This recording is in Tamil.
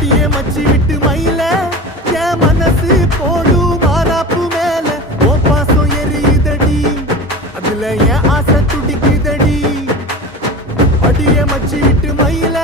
அடியே மச்சி விட்டு மயில என் மனசு போடும் மாறாப்பு மேல ஓ பாசம் எரியுதடி அதுல என் ஆசை துடிக்குதடி அடியே மச்சி விட்டு மயில